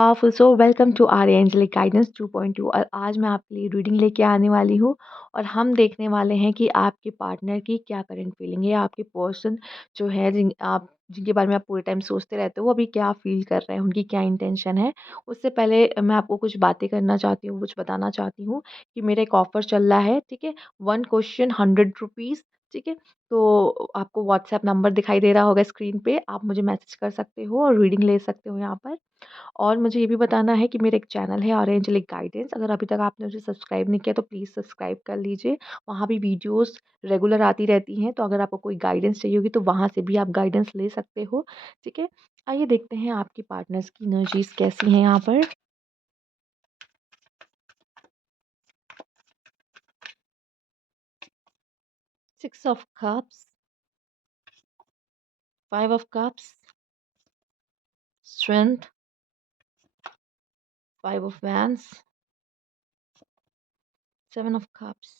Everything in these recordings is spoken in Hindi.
So welcome to our angelic guidance 2.2 और आज मैं आपके लिए रीडिंग लेके आने वाली हूँ और हम देखने वाले हैं कि आपके पार्टनर की क्या करंट फीलिंग है या आपके पर्सन जो है जिनके बारे में आप पूरे टाइम सोचते रहते हो वो अभी क्या फील कर रहे हैं, उनकी क्या इंटेंशन है। उससे पहले मैं आपको कुछ बातें करना चाहती हूँ, कुछ बताना चाहती हूँ कि मेरा एक ऑफर चल रहा है। ठीक है, 1 क्वेश्चन 100 रुपीज़। ठीक है, तो आपको व्हाट्सएप नंबर दिखाई दे रहा होगा स्क्रीन पे, आप मुझे मैसेज कर सकते हो और रीडिंग ले सकते हो यहाँ पर। और मुझे ये भी बताना है कि मेरा एक चैनल है ऑरेंज लिक गाइडेंस, अगर अभी तक आपने उसे सब्सक्राइब नहीं किया तो प्लीज़ सब्सक्राइब कर लीजिए। वहाँ भी वीडियोस रेगुलर आती रहती हैं, तो अगर आपको कोई गाइडेंस चाहिए होगी तो वहाँ से भी आप गाइडेंस ले सकते हो। ठीक है, आइए देखते हैं आपकी पार्टनर्स की एनर्जीज कैसी हैं यहाँ पर। 6 of cups, 5 of cups, strength, 5 of wands, 7 of cups.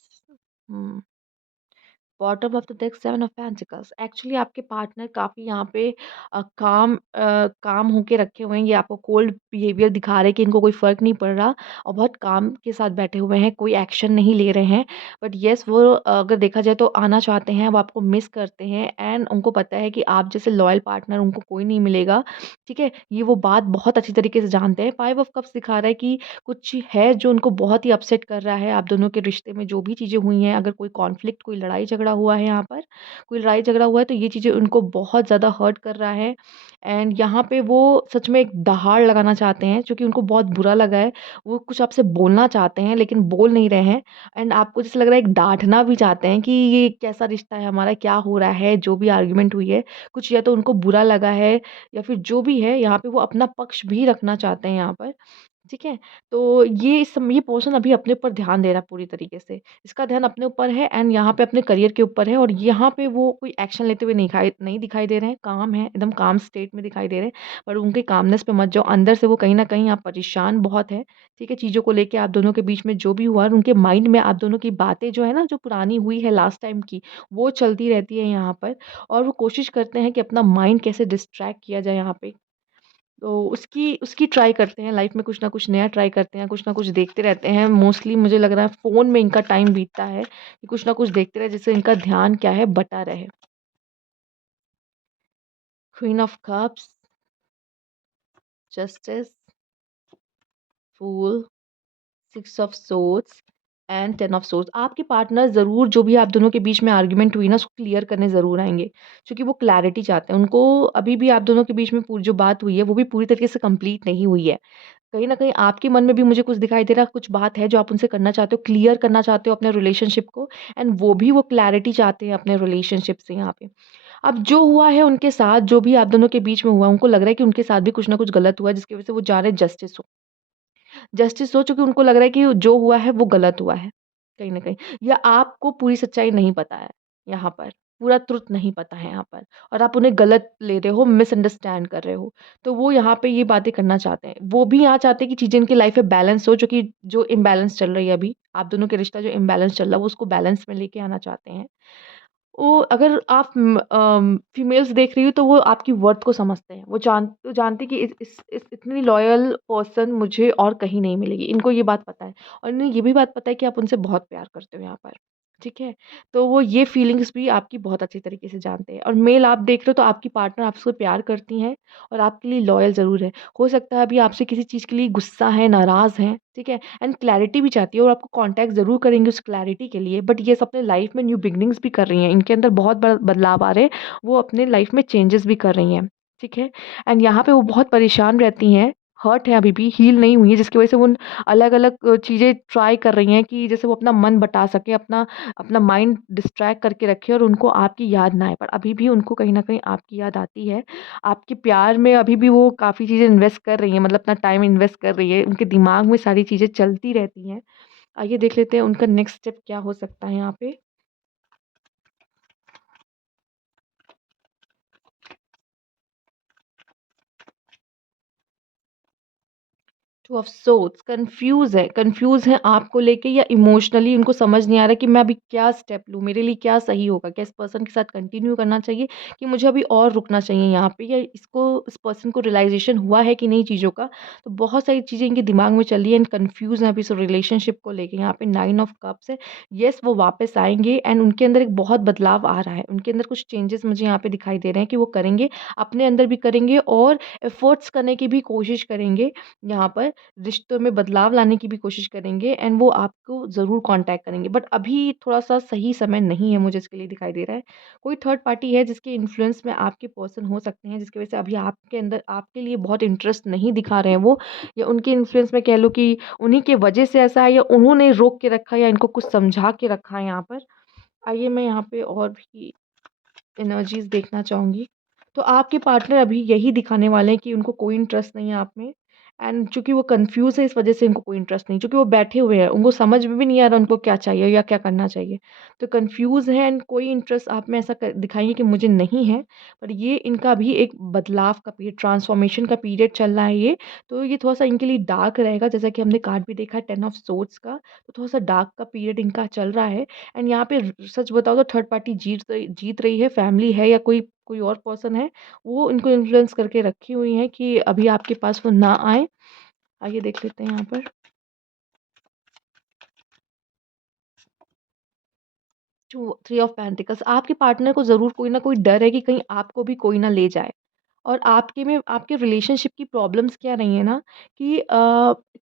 Bottom of the deck 7 of pentacles. Actually आपके पार्टनर काफ़ी यहाँ पे काम होके रखे हुए हैं। ये आपको कोल्ड बिहेवियर दिखा रहे हैं कि इनको कोई फ़र्क नहीं पड़ रहा और बहुत काम के साथ बैठे हुए हैं, कोई एक्शन नहीं ले रहे हैं। बट येस, वो अगर देखा जाए तो आना चाहते हैं, वो आपको मिस करते हैं एंड उनको पता है कि आप जैसे लॉयल पार्टनर उनको कोई नहीं मिलेगा। ठीक है, ये वो बात बहुत अच्छी तरीके से जानते हैं। 5 ऑफ कप्स दिखा रहा है कि कुछ है जो उनको बहुत ही अपसेट कर रहा है। आप दोनों के रिश्ते में जो भी चीज़ें हुई हैं, अगर कोई कॉन्फ्लिक्ट, कोई लड़ाई झगड़ा हुआ है यहाँ पर, कोई लड़ाई झगड़ा हुआ है तो ये चीज़ें उनको बहुत ज़्यादा हर्ट कर रहा है। एंड यहाँ पे वो सच में एक दहाड़ लगाना चाहते हैं क्योंकि उनको बहुत बुरा लगा है। वो कुछ आपसे बोलना चाहते हैं लेकिन बोल नहीं रहे हैं एंड आपको जैसे लग रहा है एक डाँटना भी चाहते हैं कि ये कैसा रिश्ता है हमारा, क्या हो रहा है, जो भी आर्गुमेंट हुई है, कुछ या तो उनको बुरा लगा है या फिर जो भी है, यहाँ पे वो अपना पक्ष भी रखना चाहते हैं यहाँ पर। ठीक है? तो ये पर्सन अभी अपने ऊपर ध्यान दे रहा है पूरी तरीके से। इसका ध्यान अपने ऊपर है एंड यहाँ पे अपने करियर के ऊपर है और यहाँ पे वो कोई एक्शन लेते हुए नहीं दिखाई दे रहे हैं, काम है, एकदम काम स्टेट में दिखाई दे रहे हैं। पर उनके कामनेस पे मत जाओ, अंदर से वो कहीं न कहीं आप परेशान बहुत हैं, ठीक है? चीज़ों को लेके आप दोनों के बीच में जो भी हुआ और उनके माइंड में आप दोनों की बातें जो है ना, जो पुरानी हुई है लास्ट टाइम की, वो चलती रहती है यहाँ पर और वो कोशिश करते हैं कि अपना माइंड कैसे डिस्ट्रैक्ट किया जाए यहाँ पे। तो उसकी उसकी ट्राई करते हैं, लाइफ में कुछ ना कुछ नया ट्राई करते हैं, कुछ ना कुछ देखते रहते हैं। मोस्टली मुझे लग रहा है फ़ोन में इनका टाइम बीतता है कि कुछ ना कुछ देखते रहे जिससे इनका ध्यान क्या है बँटा रहे। Queen of cups, justice, fool, 6 of swords and 10 of swords. आपके पार्टनर ज़रूर जो भी आप दोनों के बीच में आर्गुमेंट हुई ना उसको क्लियर करने ज़रूर आएँगे, क्योंकि वो क्लैरिटी चाहते हैं। उनको अभी भी आप दोनों के बीच में पूरी जो बात हुई है वो भी पूरी तरीके से कंप्लीट नहीं हुई है। कहीं न कहीं आपके मन में भी मुझे कुछ दिखाई दे रहा है, कुछ बात है जो आप उनसे करना चाहते हो, क्लियर करना चाहते हो अपने रिलेशनशिप को एंड वो भी वो क्लैरिटी चाहते हैं अपने रिलेशनशिप से यहाँ पे। अब जो हुआ है उनके साथ, जो भी आप दोनों के बीच में हुआ, उनको लग रहा है कि उनके साथ भी कुछ न कुछ गलत हुआ है जिसकी वज़ह से वो चाह रहे हैं जस्टिस हो, चूँकि उनको लग रहा है कि जो हुआ है वो गलत हुआ है, कहीं न कहीं या आपको पूरी सच्चाई नहीं पता है यहाँ पर, पूरा ट्रुथ नहीं पता है यहाँ पर और आप उन्हें गलत ले रहे हो, मिसअंडरस्टैंड कर रहे हो। तो वो यहाँ पे ये बातें करना चाहते हैं। वो भी यहाँ चाहते हैं कि चीज़ें इनकी लाइफ़ में बैलेंस हो, जो कि जो इम्बैलेंस चल रही है अभी, आप दोनों के रिश्ता जो इम्बैलेंस चल रहा है, वो उसको बैलेंस में लेके आना चाहते हैं। वो अगर आप फीमेल्स देख रही हो तो वो आपकी वर्थ को समझते हैं। वो जानती कि इस इतनी लॉयल पर्सन मुझे और कहीं नहीं मिलेगी। इनको ये बात पता है और इन्हें ये भी बात पता है कि आप उनसे बहुत प्यार करते हो यहाँ पर, ठीक है? तो वो ये फीलिंग्स भी आपकी बहुत अच्छी तरीके से जानते हैं और मेल आप देख रहे हो तो आपकी पार्टनर आपसे प्यार करती हैं और आपके लिए लॉयल ज़रूर है। हो सकता है अभी आपसे किसी चीज़ के लिए गुस्सा है, नाराज़ हैं, ठीक है? एंड क्लैरिटी भी चाहती है और आपको कॉन्टैक्ट ज़रूर करेंगे उस क्लैरिटी के लिए, बट ये अपने लाइफ में न्यू बिगिनिंग्स भी कर रही हैं। इनके अंदर बहुत बड़ा बदलाव आ रहे हैं, वो अपने लाइफ में चेंजेस भी कर रही हैं, ठीक है? एंड यहाँ पे वो बहुत परेशान रहती हैं, हर्ट है अभी भी, हील नहीं हुई है, जिसकी वजह से वो अलग-अलग चीज़ें ट्राई कर रही हैं कि जैसे वो अपना मन बटा सकें, अपना अपना माइंड डिस्ट्रैक्ट करके रखें और उनको आपकी याद ना आए। पर अभी भी उनको कहीं न कहीं आपकी याद आती है। आपके प्यार में अभी भी वो काफ़ी चीज़ें इन्वेस्ट कर रही हैं, मतलब अपना टाइम इन्वेस्ट कर रही है। उनके दिमाग में सारी चीज़ें चलती रहती हैं। आइए देख लेते हैं उनका नेक्स्ट स्टेप क्या हो सकता है यहाँ पे। टू ऑफ सोर्ड्स कंफ्यूज है आपको लेके, या इमोशनली उनको समझ नहीं आ रहा कि मैं अभी क्या स्टेप लूँ, मेरे लिए क्या सही होगा, क्या इस पर्सन के साथ कंटिन्यू करना चाहिए कि मुझे अभी और रुकना चाहिए यहाँ पे, या इसको इस पर्सन को रियलाइजेशन हुआ है कि नहीं चीज़ों का। तो बहुत सारी चीज़ें इनके दिमाग में चल रही है एंड कंफ्यूज है अभी इस रिलेशनशिप को लेके। यहाँ पे नाइन ऑफ कप्स है। येस, वो वापस आएंगे एंड उनके अंदर एक बहुत बदलाव आ रहा है, उनके अंदर कुछ चेंजेस मुझे यहाँ पे दिखाई दे रहे हैं कि वो करेंगे, अपने अंदर भी करेंगे और एफर्ट्स करने की भी कोशिश करेंगे यहाँ पर, रिश्तों में बदलाव लाने की भी कोशिश करेंगे एंड वो आपको ज़रूर कॉन्टैक्ट करेंगे। बट अभी थोड़ा-सा सही समय नहीं है, मुझे इसके लिए दिखाई दे रहा है। कोई थर्ड पार्टी है जिसके इन्फ्लुएंस में आपके पर्सन हो सकते हैं, जिसकी वज़ह से अभी आपके अंदर आपके लिए बहुत इंटरेस्ट नहीं दिखा रहे हैं वो, या उनके इन्फ्लुएंस में कह लो कि उन्हीं के वजह से ऐसा है, या उन्होंने रोक के रखा है, या इनको कुछ समझा के रखा है यहाँ पर। आइए मैं यहाँ पे और भी एनर्जीज़ देखना चाहूँगी। तो आपके पार्टनर अभी यही दिखाने वाले हैं कि उनको कोई इंटरेस्ट नहीं है आप में, एंड चूँकि वो कन्फ्यूज़ है इस वज़ह से इनको कोई इंटरेस्ट नहीं, चूँकि वो बैठे हुए हैं, उनको समझ में भी नहीं आ रहा उनको क्या चाहिए या क्या करना चाहिए। तो कन्फ्यूज़ है एंड कोई इंटरेस्ट आप में ऐसा क दिखाएँगे कि मुझे नहीं है, पर ये इनका भी एक बदलाव का पीरियड, ट्रांसफॉर्मेशन का पीरियड चल रहा है ये। तो ये थोड़ा-सा इनके लिए डार्क रहेगा, जैसा कि हमने कार्ड भी देखा है 10 ऑफ सोर्ड्स का, तो थोड़ा-सा डार्क का पीरियड इनका चल रहा है। एंड यहाँ पे सच बताओ तो थर्ड पार्टी जीत रही है, फैमिली है या कोई कोई और पर्सन है, वो इनको इन्फ्लुएंस करके रखी हुई है कि अभी आपके पास वो ना आए। आइए देख लेते हैं यहाँ पर। टू थ्री ऑफ पेंटिकल्स, आपके पार्टनर को ज़रूर कोई ना कोई डर है कि कहीं आपको भी कोई ना ले जाए। और आपके में आपके रिलेशनशिप की प्रॉब्लम्स क्या रही है ना कि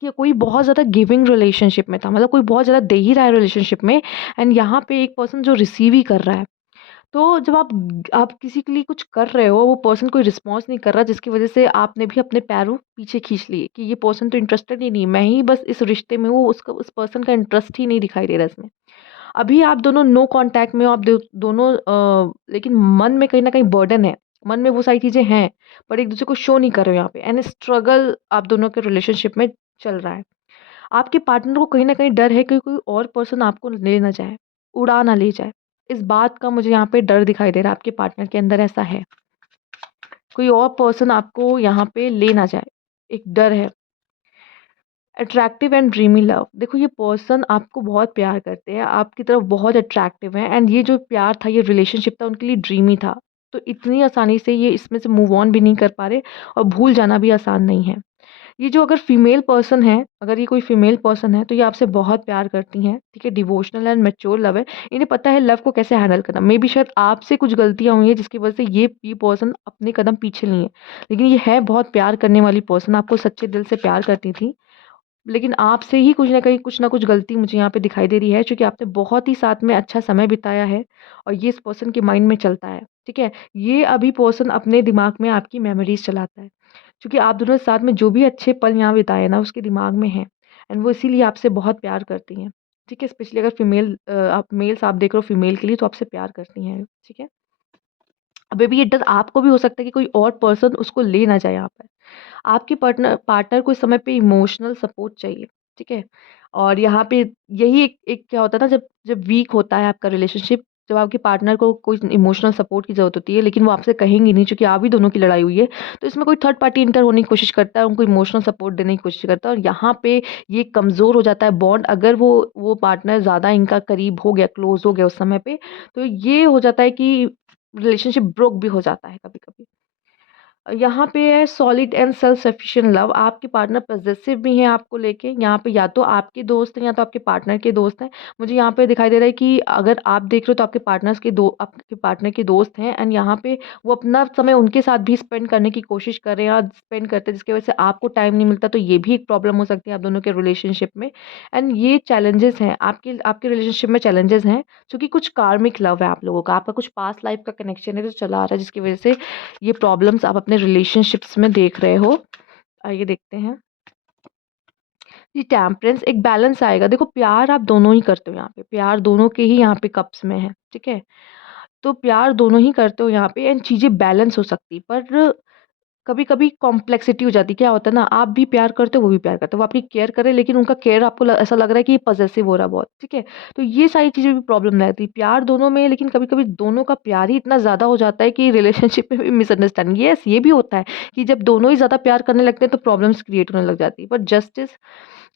कोई बहुत ज़्यादा गिविंग रिलेशनशिप में था, मतलब कोई बहुत ज़्यादा दे ही रहा है रिलेशनशिप में, एंड यहाँ पे एक पर्सन जो रिसीव ही कर रहा है। तो जब आप किसी के लिए कुछ कर रहे हो, वो पर्सन कोई रिस्पॉन्स नहीं कर रहा, जिसकी वज़ह से आपने भी अपने पैरों पीछे खींच लिए कि ये पर्सन तो इंटरेस्टेड ही नहीं, मैं ही बस इस रिश्ते में हूँ, उसका उस पर्सन का इंटरेस्ट ही नहीं दिखाई दे रहा इसमें। अभी आप दोनों नो कॉन्टैक्ट में हो, आप दोनों लेकिन मन में कहीं न कहीं बर्डन है। मन में वो सारी चीज़ें हैं, पर एक-दूसरे को शो नहीं कर रहे हो यहाँ पे, एंड स्ट्रगल आप दोनों के रिलेशनशिप में चल रहा है। आपके पार्टनर को कहीं न कहीं डर है कि कोई और पर्सन आपको ले ना जाए, उड़ा ना ले जाए। इस बात का मुझे यहाँ पे डर दिखाई दे रहा है, आपके पार्टनर के अंदर ऐसा है। कोई और पर्सन आपको यहाँ पे ले ना जाए, एक डर है। अट्रैक्टिव एंड ड्रीमी लव, देखो ये पर्सन आपको बहुत प्यार करते हैं, आपकी तरफ बहुत अट्रैक्टिव है, एंड ये जो प्यार था, ये रिलेशनशिप था, उनके लिए ड्रीमी था। तो इतनी आसानी से ये इसमें से मूव ऑन भी नहीं कर पा रहे, और भूल जाना भी आसान नहीं है। ये जो अगर फीमेल पर्सन है, अगर ये कोई फीमेल पर्सन है, तो ये आपसे बहुत प्यार करती हैं, ठीक है? डिवोशनल एंड मैच्योर लव है। इन्हें पता है लव को कैसे हैंडल करना। मे बी शायद आपसे कुछ गलतियाँ हुई हैं जिसकी वजह से ये पर्सन अपने कदम पीछे लिए हैं। लेकिन ये है बहुत प्यार करने वाली पर्सन, आपको सच्चे दिल से प्यार करती थी। लेकिन आपसे ही कुछ न कहीं कुछ न कुछ गलती मुझे यहाँ पे दिखाई दे रही है, चूँकि आपने बहुत ही साथ में अच्छा समय बिताया है, और ये इस पर्सन के माइंड में चलता है, ठीक है? ये अभी पर्सन अपने दिमाग में आपकी मेमोरीज़ चलाता है, क्योंकि आप दोनों साथ में जो भी अच्छे पल यहाँ बिताए हैं ना, उसके दिमाग में हैं, एंड वो इसीलिए आपसे बहुत प्यार करती हैं, ठीक है? स्पेशली अगर आप मेल्स आप देख रहे हो फीमेल के लिए, तो आपसे प्यार करती हैं, ठीक है? अभी भी ये डर आपको भी हो सकता है कि कोई और पर्सन उसको ले ना जाए यहाँ पर। आपके पार्टनर पार्टनर को इस समय पे इमोशनल सपोर्ट चाहिए, ठीक है? और यहाँ पे यही एक एक क्या होता है ना, जब जब वीक होता है आपका रिलेशनशिप, जब आपके पार्टनर को कोई इमोशनल सपोर्ट की ज़रूरत होती है, लेकिन वो आपसे कहेंगे नहीं, चूँकि आप ही दोनों की लड़ाई हुई है, तो इसमें कोई थर्ड पार्टी एंटर होने की कोशिश करता है, उनको इमोशनल सपोर्ट देने की कोशिश करता है, और यहाँ पे ये कमज़ोर हो जाता है बॉन्ड, अगर वो पार्टनर ज़्यादा इनका करीब हो गया, क्लोज़ हो गया उस समय पे, तो ये हो जाता है कि रिलेशनशिप ब्रोक भी हो जाता है कभी-कभी। यहाँ पे है solid and self sufficient love, आपके पार्टनर पॉसेसिव भी हैं आपको लेके, यहाँ पे या तो आपके दोस्त हैं या तो आपके पार्टनर के दोस्त हैं। मुझे यहाँ पे दिखाई दे रहा है कि अगर आप देख रहे हो तो आपके पार्टनर के दोस्त हैं, एंड यहाँ पे वो अपना समय उनके साथ भी स्पेंड करने की कोशिश कर रहे हैं, और स्पेंड करते हैं जिसकी वजह से आपको टाइम नहीं मिलता, तो ये भी एक प्रॉब्लम हो सकती है आप दोनों के रिलेशनशिप में। एंड ये चैलेंजेस हैं, आपके आपके रिलेशनशिप में चैलेंजेस हैं, क्योंकि कुछ कार्मिक लव है आप लोगों का, आपका कुछ पास्ट लाइफ का कनेक्शन है जो चला आ रहा है, जिसकी वजह से ये प्रॉब्लम्स आप अपने रिलेशनशिप्स में देख रहे हो। आइए देखते हैं। ये टेम्परेंस, एक बैलेंस आएगा। देखो प्यार आप दोनों ही करते हो यहाँ पे, प्यार दोनों के ही यहाँ पे कप्स में है, ठीक है? तो प्यार दोनों ही करते हो यहाँ पे, एंड चीज़ें बैलेंस हो सकती, पर कभी-कभी कॉम्प्लेक्सिटी हो जाती है। क्या होता है ना, आप भी प्यार करते हो, वो भी प्यार करते हो। वो आपकी केयर कर रहे हैं, लेकिन उनका केयर आपको ऐसा लग रहा है कि ये पॉसेसिव हो रहा है बहुत, ठीक है? तो ये सारी चीज़ें भी प्रॉब्लम रहती है। प्यार दोनों में है, लेकिन कभी-कभी दोनों का प्यार ही इतना ज़्यादा हो जाता है कि रिलेशनशिप में भी मिसअंडरस्टैंडिंग, यस, ये भी होता है कि जब दोनों ही ज़्यादा प्यार करने लगते हैं तो प्रॉब्लम्स क्रिएट होने लग जाती है। बट जस्टिस,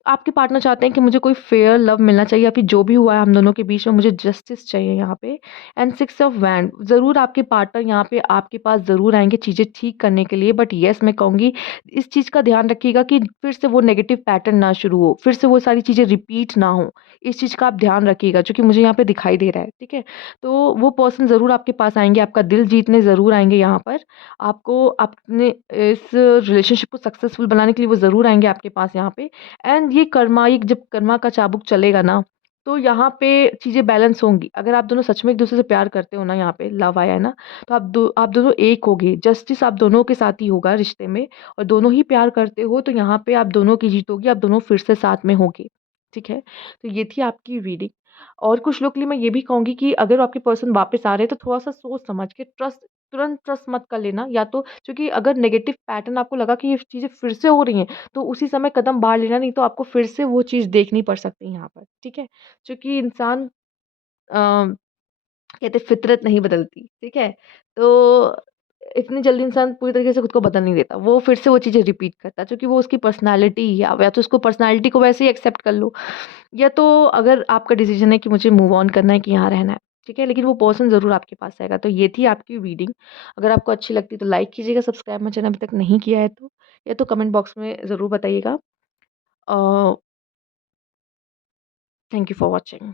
आपके पार्टनर चाहते हैं कि मुझे कोई फेयर लव मिलना चाहिए, या फिर जो भी हुआ है हम दोनों के बीच में, मुझे जस्टिस चाहिए यहाँ पे। एंड सिक्स ऑफ वैंड, ज़रूर आपके पार्टनर यहाँ पे आपके पास ज़रूर आएँगे चीज़ें ठीक करने के लिए, बट येस, मैं कहूँगी इस चीज़ का ध्यान रखिएगा कि फिर से वो नेगेटिव पैटर्न ना शुरू हो, फिर से वो सारी चीज़ें रिपीट ना हो। इस चीज़ का आप ध्यान रखिएगा, जो कि मुझे यहाँ पे दिखाई दे रहा है, ठीक है? तो वो पर्सन ज़रूर आपके पास आएँगे, आपका दिल जीतने ज़रूर आएँगे यहाँ पर। आपको अपने इस रिलेशनशिप को सक्सेसफुल बनाने के लिए वो ज़रूर आएँगे आपके पास यहाँ पे। एंड ये कर्माइक, जब कर्मा का चाबुक चलेगा ना, तो यहाँ पे चीज़ें बैलेंस होंगी। अगर आप दोनों सच में एक-दूसरे से प्यार करते हो ना, यहाँ पे लव आया है ना, तो आप दोनों एक होगे। जस्टिस आप दोनों के साथ ही होगा रिश्ते में, और दोनों ही प्यार करते हो, तो यहाँ पे आप दोनों की जीत होगी, आप दोनों फिर से साथ में होंगे। ठीक है? तो ये थी आपकी रीडिंग। और कुछ लोग के लिए मैं ये भी कहूँगी कि अगर आपके पर्सन वापस आ रहे हैं, तो थोड़ा-सा सोच समझ के तुरंत ट्रस्ट मत कर लेना, या तो क्योंकि अगर नेगेटिव पैटर्न आपको लगा कि ये चीज़ें फिर से हो रही हैं, तो उसी समय कदम बाहर लेना, नहीं तो आपको फिर से वो चीज़ देखनी पड़ सकती है यहाँ पर, ठीक है? क्योंकि इंसान कहते हैं फितरत नहीं बदलती, ठीक है? तो इतनी जल्दी इंसान पूरी तरीके से खुद को बदल नहीं देता। वो फिर से वो चीज़ें रिपीट करता है, क्योंकि वो उसकी पर्सनैलिटी, या तो उसको पर्सनैलिटी को वैसे ही एक्सेप्ट कर लो, या तो अगर आपका डिसीज़न है कि मुझे मूव ऑन करना है, कि यहाँ रहना है, ठीक है? लेकिन वो पर्सन ज़रूर आपके पास आएगा। तो ये थी आपकी रीडिंग। अगर आपको अच्छी लगती है तो लाइक कीजिएगा, सब्सक्राइब मेरा चैनल अभी तक नहीं किया है तो, या तो कमेंट बॉक्स में ज़रूर बताइएगा। अ, थैंक यू फॉर वॉचिंग।